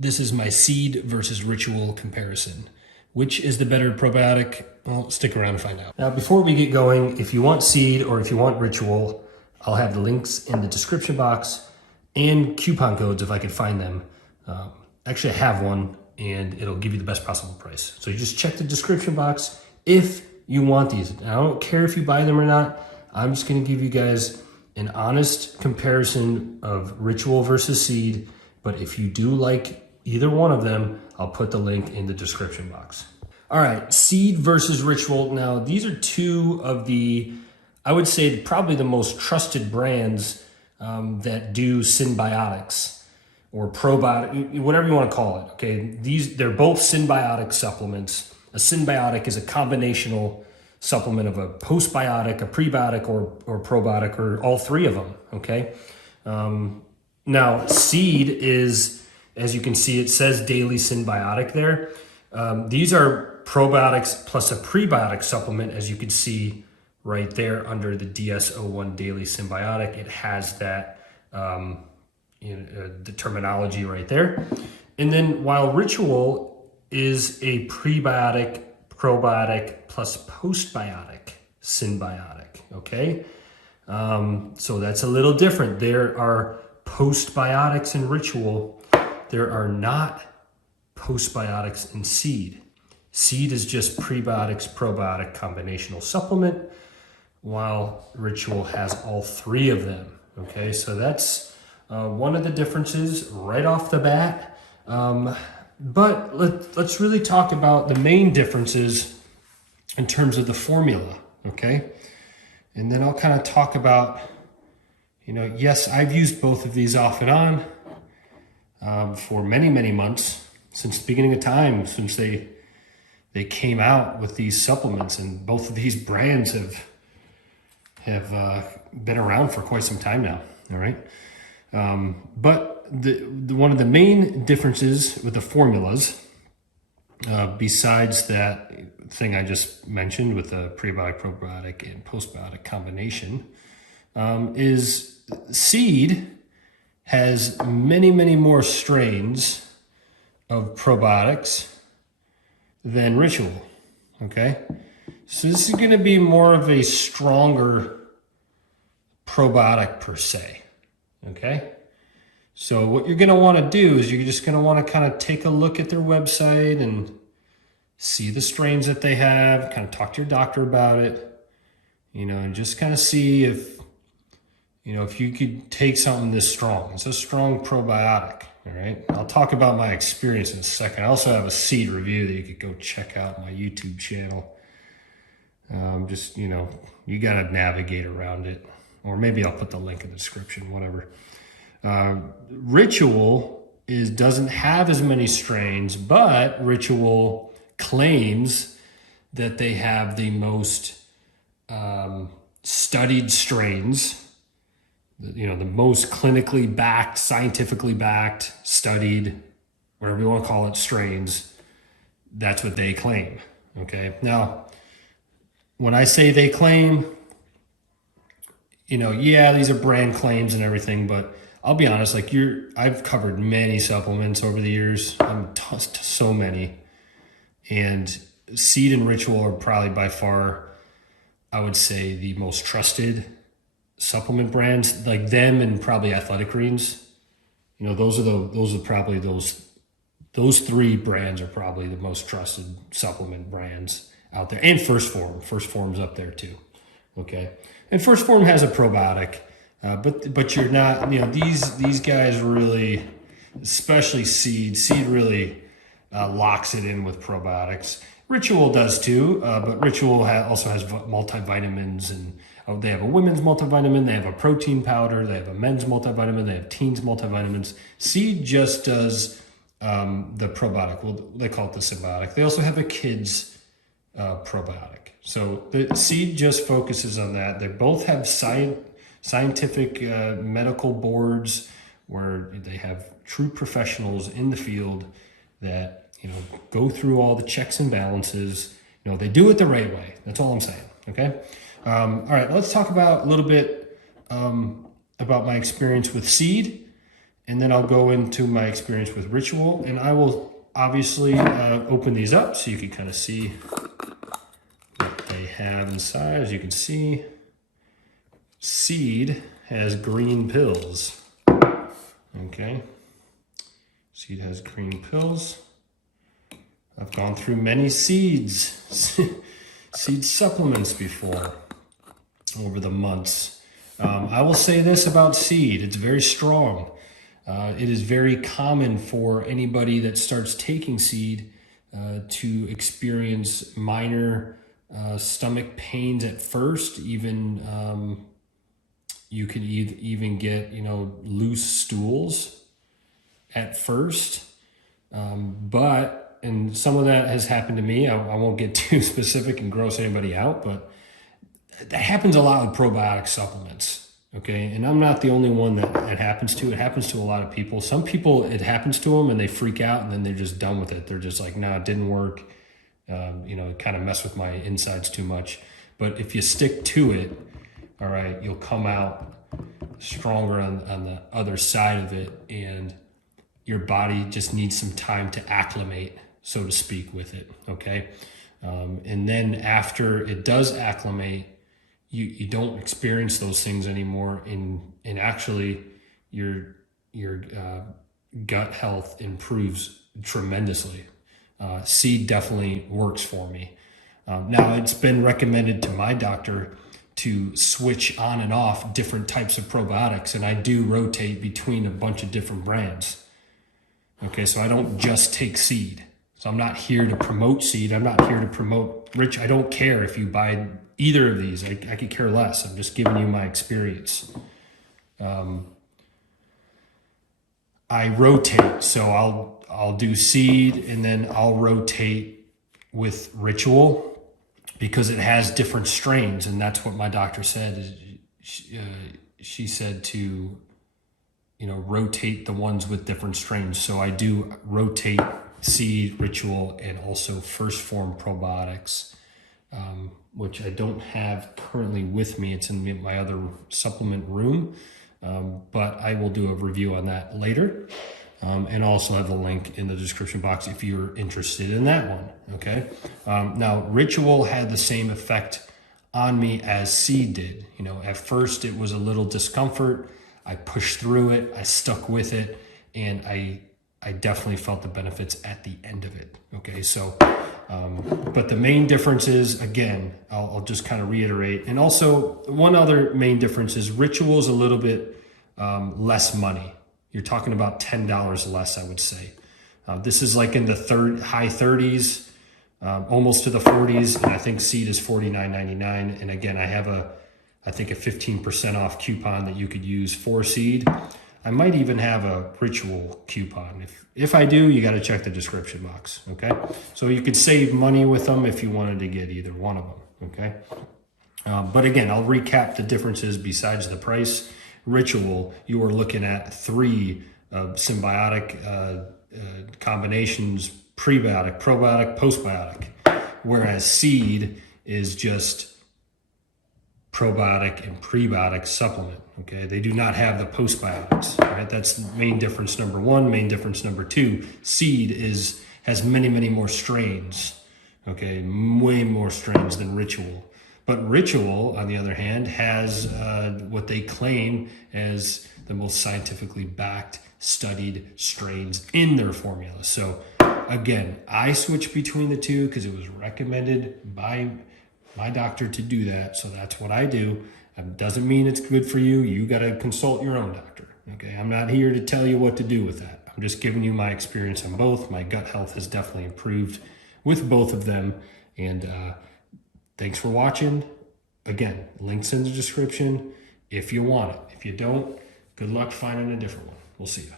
This is my Seed versus Ritual comparison. Which is the better probiotic? Well, stick around to find out. Now, before we get going, if you want Seed or if you want Ritual, I'll have the links in the description box and coupon codes if I could find them. Actually, I have one and it'll give you the best possible price. So you just check the description box if you want these. And I don't care if you buy them or not. I'm just gonna give you guys an honest comparison of Ritual versus Seed. But if you do like either one of them, I'll put the link in the description box. All right, Seed versus Ritual. Now, these are two of the, I would say, probably the most trusted brands that do synbiotics or probiotic, whatever you want to call it. Okay, they're both symbiotic supplements. A synbiotic is a combinational supplement of a postbiotic, a prebiotic, or probiotic, or all three of them. Okay. Now, Seed is, as you can see, it says daily synbiotic there. These are probiotics plus a prebiotic supplement, as you can see right there under the DS-01 daily synbiotic. It has that the terminology right there. And then while Ritual is a prebiotic, probiotic plus postbiotic synbiotic, okay? So that's a little different. There are postbiotics in Ritual. There are not postbiotics in Seed. Seed is just prebiotics, probiotic combinational supplement, while Ritual has all three of them. Okay, so that's one of the differences right off the bat. But let's really talk about the main differences in terms of the formula, okay? And then I'll kind of talk about, yes, I've used both of these off and on for many, many months, since the beginning of time, since they came out with these supplements, and both of these brands have been around for quite some time now, all right? But one of the main differences with the formulas, besides that thing I just mentioned with the prebiotic, probiotic, and postbiotic combination, is Seed has many, many more strains of probiotics than Ritual, okay? So this is gonna be more of a stronger probiotic per se, okay? So what you're gonna wanna do is you're just gonna wanna kind of take a look at their website and see the strains that they have, kind of talk to your doctor about it, and just kind of see if you could take something this strong. It's a strong probiotic, all right? I'll talk about my experience in a second. I also have a Seed review that you could go check out on my YouTube channel. You gotta navigate around it, or maybe I'll put the link in the description, whatever. Ritual doesn't have as many strains, but Ritual claims that they have the most studied strains, the most clinically backed, scientifically backed, studied, whatever you want to call it, strains. That's what they claim, okay? Now, when I say they claim, yeah, these are brand claims and everything, but I'll be honest, I've covered many supplements over the years. I'm so many. And Seed and Ritual are probably by far, I would say, the most trusted supplement brands, like them and probably Athletic Greens. Those three brands are probably the most trusted supplement brands out there. And First Form. First Form's up there too. Okay. And First Form has a probiotic. But you're not, these guys really, especially Seed really locks it in with probiotics. Ritual does too, but Ritual also has multivitamins, and they have a women's multivitamin, they have a protein powder, they have a men's multivitamin, they have teens multivitamins. Seed just does the probiotic. Well, they call it the Synbiotic. They also have a kids probiotic. So the Seed just focuses on that. They both have scientific medical boards where they have true professionals in the field that go through all the checks and balances. They do it the right way. That's all I'm saying. Okay. All right. Let's talk about a little bit about my experience with Seed and then I'll go into my experience with Ritual, and I will obviously open these up so you can kind of see what they have inside. As you can see, Seed has green pills. Okay, Seed has green pills. I've gone through many seeds supplements before over the months. I will say this about Seed, it's very strong. It is very common for anybody that starts taking Seed to experience minor stomach pains at first. Even you can even get, loose stools at first. And some of that has happened to me. I won't get too specific and gross anybody out, but that happens a lot with probiotic supplements. Okay, and I'm not the only one that it happens to. It happens to a lot of people. Some people, it happens to them and they freak out and then they're just done with it. They're just like, no, it didn't work. It kind of messed with my insides too much. But if you stick to it, all right, you'll come out stronger on the other side of it, and your body just needs some time to acclimate, so to speak, with it. Okay, and then after it does acclimate, you don't experience those things anymore, and actually your gut health improves tremendously. Seed definitely works for me. Now, it's been recommended to my doctor to switch on and off different types of probiotics, and I do rotate between a bunch of different brands. Okay, so I don't just take Seed. So I'm not here to promote Seed. I'm not here to promote Rich. I don't care if you buy either of these. I could care less. I'm just giving you my experience. I rotate. So I'll do Seed, and then I'll rotate with Ritual because it has different strains, and that's what my doctor said. She said to rotate the ones with different strains. So I do rotate Seed, Ritual, and also First Form probiotics, which I don't have currently with me. It's in my other supplement room, but I will do a review on that later, and also have the link in the description box if you're interested in that one. Okay. Now, Ritual had the same effect on me as Seed did. At first it was a little discomfort. I pushed through it, I stuck with it, and I definitely felt the benefits at the end of it. Okay, so, but the main difference is, again, I'll just kind of reiterate. And also, one other main difference is Ritual is a little bit less money. You're talking about $10 less, I would say. This is like in the high 30s, almost to the 40s, and I think Seed is $49.99. And again, I have I think a 15% off coupon that you could use for Seed. I might even have a Ritual coupon. If I do, you got to check the description box. Okay, so you could save money with them if you wanted to get either one of them. Okay, but again, I'll recap the differences besides the price. Ritual, you are looking at 3 symbiotic combinations: prebiotic, probiotic, postbiotic, whereas Seed is just probiotic and prebiotic supplement. Okay, they do not have the postbiotics. Right, that's main difference number 1. Main difference number 2: Seed has many more strains. Okay, way more strains than Ritual. But Ritual, on the other hand, has what they claim as the most scientifically backed, studied strains in their formula. So again, I switched between the two because it was recommended by my doctor to do that. So that's what I do. It doesn't mean it's good for you. You got to consult your own doctor. Okay, I'm not here to tell you what to do with that. I'm just giving you my experience on both. My gut health has definitely improved with both of them. And thanks for watching. Again, links in the description if you want it. If you don't, good luck finding a different one. We'll see you.